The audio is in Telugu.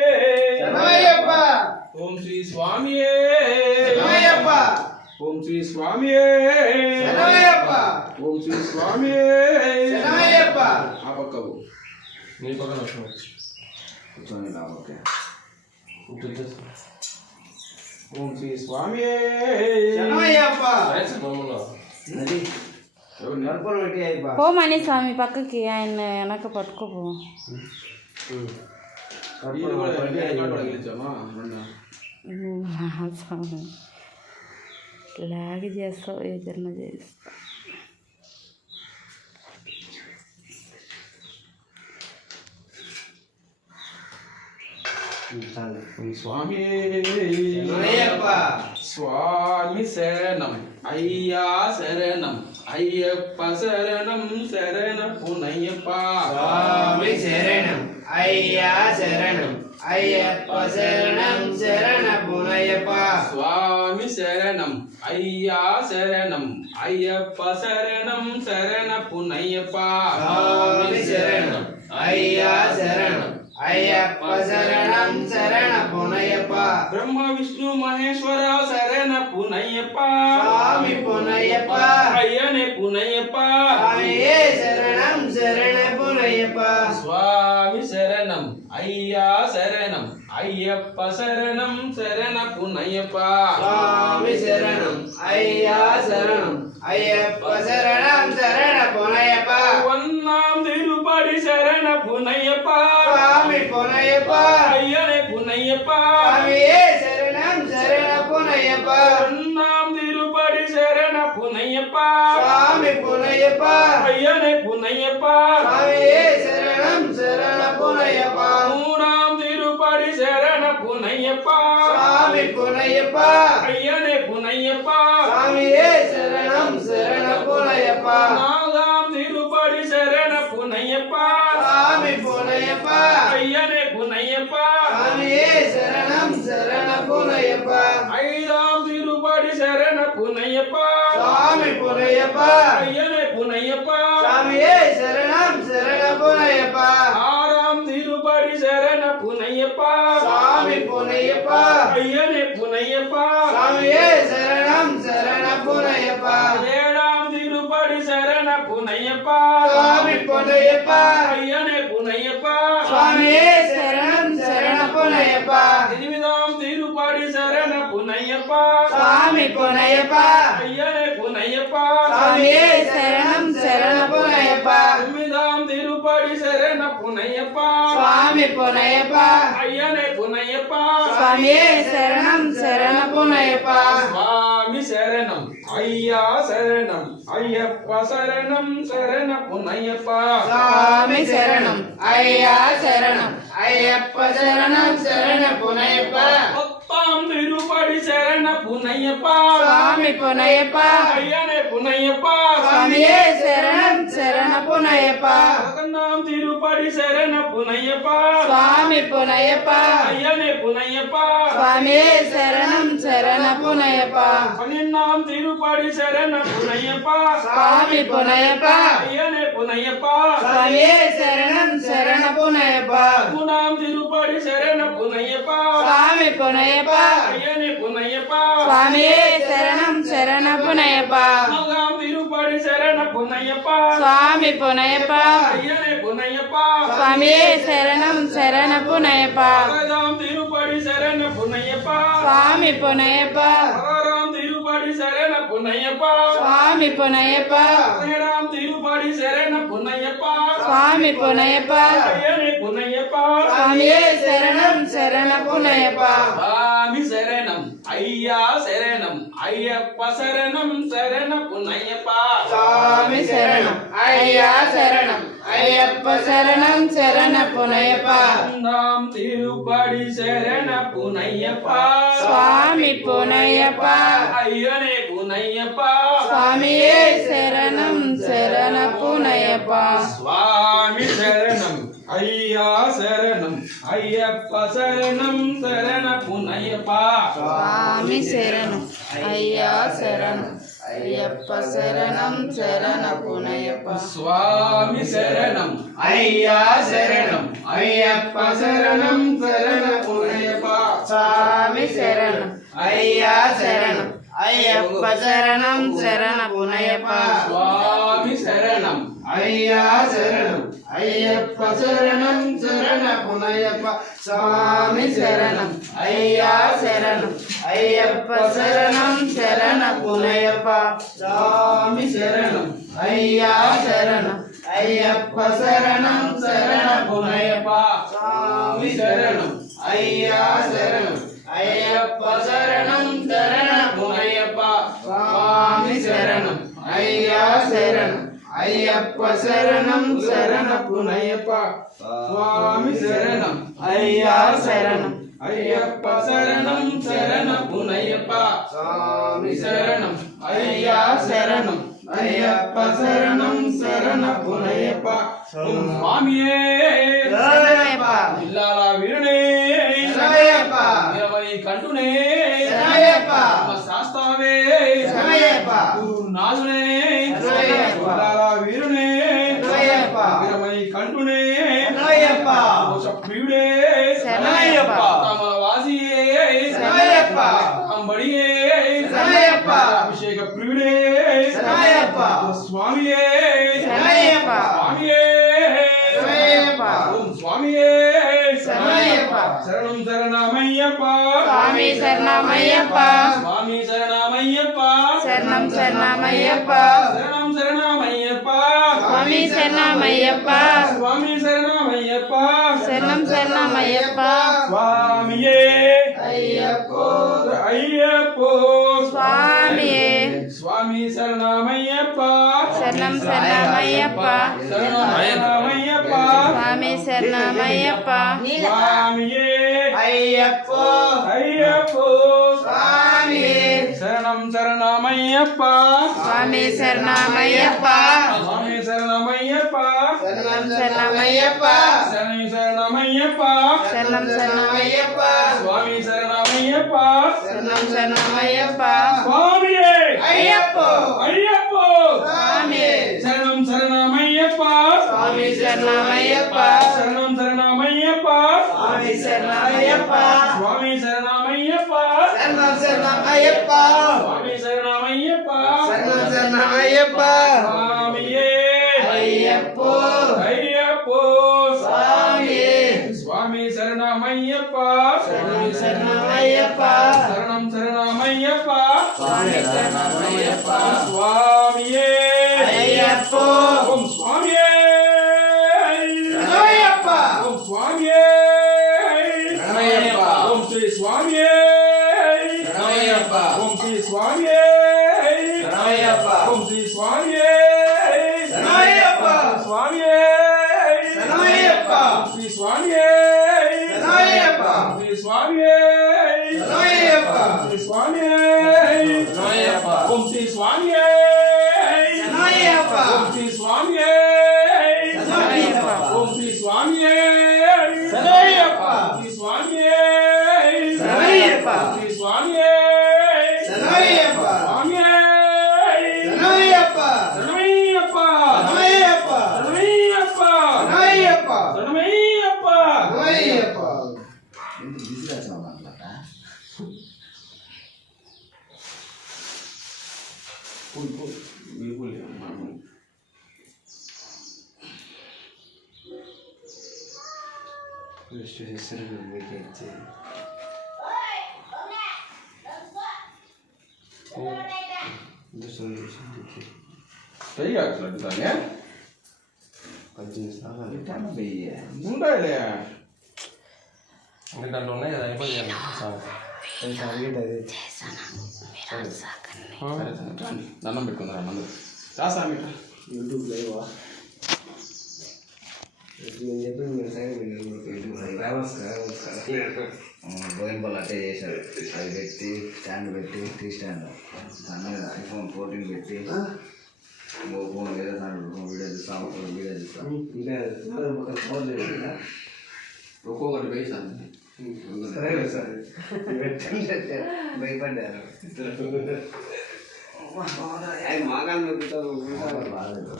శరణమయ్యప్ప ఓం శ్రీ స్వామియే శరణమయ్యప్ప ఓం శ్రీ స్వామియే శరణమయ్యప్ప ఓం శ్రీ స్వామియే శరణమయ్యప్ప ఆ పక్కకు నీ పక్కన కూర్చొని రా ఓకే ఓం శ్రీ స్వామియే శరణమయ్యప్ప అది నరుపులు పెట్టి అయిపో పోమని స్వామి పక్కకి ఆయన వెనక పట్టుకోపో స్వామి లాగ్ చేస్తావు ఏదన్నా చేస్తావు స్వామి శరణమయ్యప్ప స్వామి శరణం అయ్యా శరణం అయ్యప్ప శరణం శరణ పునయ్యప్ప స్వామి శరణం అయ్యా శరణం అయ్యప్ప శరణం శరణ పునయ్యప్ప స్వామి శరణం అయ్యా శరణం అయ్యప్ప శరణం శరణ పునయ్యప్ప స్వామి శరణం అయ్యా శరణం అయ్యప్ప శరణం శరణ పునయ్యప్ప బ్రహ్మ విష్ణు మహేశ్వర శరణ పునయ్యప్ప స్వామి పునయ్యప్ప అయ్యనే పునయ్యప్ప స్వామియే శరణం శరణ పునయ్యప్ప స్వామి శరణం అయ్యా శరణం అయ్యప్ప శరణం శరణ పునయ్యప్ప స్వామి శరణం అయ్యా శరణం అయ్యప్ప శరణం శరణ పునయ్యప్ప ఒన్నాం తిరుపడి శరణ పునయ్యప్ప స్వామి పునయ్యప్ప అయ్యనే పునయ్యప్ప స్వామియే శరణం శరణ పునయ్యప్ప ఒన్నాం తిరుపడి శరణ పునయ్యప్ప స్వామి పునయ్యప్ప అయ్యనే పునయ్యప్ప స్వామియే శరణం శరణ పునయ్యప్ప మూడాం తిరుపడి శరణ పునయ్యప్ప స్వామి పునయ్యప్ప అయ్యనే పునయ్యప్ప స్వామియే శరణం శరణ పునయ్యప్ప నాగాం తిరుపడి శరణ పునయ్యప్ప స్వామి పునయ్యప్ప అయ్యనే పునయ్యప్ప స్వామియే శరణం శరణ పునయ్యప్ప ఐదాం తిరుపడి శరణ పునయ్యప్ప స్వామి పునయ్యప్ప అయ్యనే పునయ్యప్ప స్వామియే శరణం శరణ పునయ్యప్ప ఆరాం తిరుపడి శరణ పునయ్యప్ప స్వామి పునయ్యప్ప అయ్యనే పునయ్యప్ప స్వామియే శరణం శరణ పునయ్యప్ప ఏడాం తిరుపడి శరణ పునయ్యప్ప స్వామి పునయ్యప్ప అయ్యనే పునయ్యప్ప స్వామియే శరణం శరణ పునయ్యప్ప ఎనిమిదాం తిరుపడి శరణ పునయ్యప్ప స్వామి పునయ్యప్ప అయ్యనే పునయ్యప్ప స్వామియే శరణం శరణ పునయ్యప్ప తొమ్మిదాం తిరుపడి శరణ పునయ్యప్ప స్వామి పునయ్యప్ప అయ్యనే పునయ్యప్ప స్వామియే శరణం శరణ పునయ్యప్ప స్వామి శరణం అయ్యా శరణం అయ్యప్ప శరణం శరణ పునయ్యప్ప స్వామి శరణం అయ్యా శరణం అయ్యప్ప శరణం శరణ పునయ్యప్ప మొత్తం తిరుపడి శరణ పునయ్యప్ప స్వామి పునయ్యప్ప అయ్యనే పునయ్యప్ప స్వామియే శరణం శరణ పునయ్యప్ప పదకొండాం తిరుపడి శరణ పునయ్యప్ప స్వామి పునయ్యప్ప అయ్యనే పునయ్యప్ప స్వామియే శరణం శరణ పునయ్యప్ప పన్నెండాం తిరుపడి శరణ పునయ్యప్ప స్వామి పునయ్యప్ప అయ్యనే పునయ్యప్ప స్వామియే శరణం శరణ పునయ్యప్ప మూడాం తిరుపడి శరణ పునయ్యప్ప స్వామి పునయ్యప్ప అయ్యనే పునయ్యప్ప స్వామియే శరణం శరణ పునయ్యప్ప నాలుగాం తిరుపడి శరణ పునయ్యప్ప స్వామి పునయ్యప్ప అయ్యనే పునయ్యప్ప స్వామియే శరణం శరణ పునయ్యప్ప పదహాం తిరుపడి శరణ పునయ్యప్ప స్వామి పునయ్యప్ప పదహారాం తిరుపడి శరణ పునయ్యప్ప స్వామి పునయ్యప్ప పదిహేడాం తిరుపడి శరణ పునయ్యప్ప స్వామి పునయ్యప్ప అయ్యనే పునయ్యప్ప స్వామియే శరణం శరణ పునయ్యప్ప స్వామి శరణం అయ్యా శరణం అయ్యప్ప శరణం శరణ పునయ్యప్ప స్వామి శరణం అయ్యా శరణం అయ్యప్ప శరణం శరణ పునయ్యప్ప నాం తిరుపడి శరణ పునయ్యప్ప స్వామి పునయ్యప్ప అయ్యనే పునయ్యప్ప స్వామియే శరణం శరణ పునయ్యప్ప స్వామి శరణం అయ్యా శరణం అయ్యప్ప శరణం శరణ పునయ్యప్ప స్వామి శరణం అయ్యా శరణం అయ్యప్ప శరణం శరణ పునయ్యప్ప స్వామి శరణం అయ్యా శరణం అయ్యప్ప శరణం శరణ అయ్యా శరణం అయ్యప్ప శరణం శరణపునయ్యప్ప స్వామి శరణం అయ్యా శరణం అయ్యప్ప శరణం శరణపునయ్యప్ప స్వామి శరణం అయ్యా శరణం అయ్యప్ప శరణం శరణపునయ్యప్ప స్వామి శరణం అయ్యా శరణం అయ్యప్ప శరణం శరణపునయ్యప్ప స్వామి శరణం అయ్యా శరణం అయ్యప్ప శరణం శరణపునయ్యప్ప స్వామి శరణం అయ్యా శరణం అయ్యప్ప శరణం శరణపునయ్యప్ప స్వామి శరణం అయ్యా శరణం అయ్యప్ప శరణం శరణపునయ్యప్ప స్వామి శరణం అయ్యా శరణం అయ్యప్ప శరణం శరణపునయ్యప్ప స్వామియే శరణయ్యప్ప ఇల్లాల వీరునే శరణయ్యప్ప 20 కంటునే శరణయ్యప్ప శాస్తావే శరణయ్యప్ప గురునాథునే శరణయ్యప్ప ఇల్లాల వీరునే శరణయ్యప్ప 20 కంటునే శరణయ్యప్ప దోషప్రియుడే శరణయ్యప్ప తమవాసియే శరణయ్యప్ప అంబడియే శరణయ్యప్ప అభిషేక ప్రియుడే శరణయ్యప్ప స్వామియే శరణయ్యప్ప స్వామియే శరణయ్యప్ప ఓం స్వామియే శరణయ్యప్ప శరణం శరణమయ్యప్ప స్వామి శరణమయ్యప్ప స్వామి శరణమయ్యప్ప శరణం శరణమయ్యప్ప శరణం శరణమయ్యప్ప స్వామి శరణమయ్యప్ప స్వామి శరణమయ్యప్ప శరణం శరణమయ్యప్ప స్వామియే అయ్యప్పో అయ్యప్పో స్వామియే స్వామి శరణమయ్యప్ప శరణం శరణమయ్యప్ప శరణమయ్యప్ప స్వామి శరణమయ్యప్ప స్వామియే అయ్యప్పో అయ్యప్పో స్వామియే శరణం శరణమయ్యప్ప స్వామి శరణమయ్యప్ప స్వామి శరణమయ్యప్ప శరణం శరణమయ్యప్ప శరణం శరణమయ్యప్ప శరణం శరణమయ్యప్ప స్వామి శరణమయ్యప్ప శరణం శరణమయ్యప్ప స్వామియే అయ్యప్పో అయ్యప్పో స్వామియే శరణం శరణమయ్యప్ప స్వామి శరణమయ్యప్ప శరణం శరణమయ్యప్ప స్వామి శరణమయ్యప్ప స్వామి శరణమయ్యప్ప శరణం శరణమయ్యప్ప స్వామి శరణమయ్యప్ప శరణం శరణమయ్యప్ప స్వామియే అయ్యప్పో అయ్యప్పో స్వామియే స్వామి శరణమయ్యప్ప శరణం శరణమయ్యప్ప శరణం శరణమయ్యప్ప స్వామి శరణమయ్యప్ప స్వామియే అయ్యప్పో ఓం స్వామియే శరణమయ్యప్ప ఓం స్వామియే శరణమయ్యప్ప ఓం శ్రీ స్వామియే శరణమయ్యప్ప ఓం శ్రీ స్వామియే శరణమయ్యప్ప ఓం శ్రీ స్వామియే శరణమయ్యప్ప స్వామియే శరణమయ్యప్ప శ్రీ స్వామియే శరణమయ్యప్ప శ్రీ స్వామియే శరణమయ్యప్ప శ్రీ స్వామియే శరణమయ్యప్ప ఓం శ్రీ స్వామియే శరణమయ్యప్ప ఓం శ్రీ స్వామియే శరణమయ్యప్ప ఓం శ్రీ స్వామియే శరణమయ్యప్ప శ్రీ స్వామియే శరణమయ్యప్ప శ్రీ స్వామియే శరణమయ్యప్ప స్వామియే శరణమయ్యప్ప శరణమయ్యప్ప శరణమయ్యప్ప శరణమయ్యప్ప శరణమయ్యప్ప శరణమయ్యప్ప శరణమయ్యప్ప అట్లా ఉండాలి ఇంకా దాంట్లో ఉన్నాయి కదా అయిపోయింది దండం పెట్టుకుందాం అందరూ రాసామి యూట్యూబ్ లేవా నేను చెప్పిన మీరు సైడ్ గోయిన్ బాల్ అట్టే చేశాడు అది పెట్టి స్టాండ్ పెట్టి టీ స్టాండ్ దాని మీద ఐఫోన్ 14 పెట్టి ఫోన్ వేరే దాంట్లో వీడియో చూస్తాం వీడియో చూస్తాం ఒక్కొక్కటి వేసాను భయపడ్డారు బాగాలేదు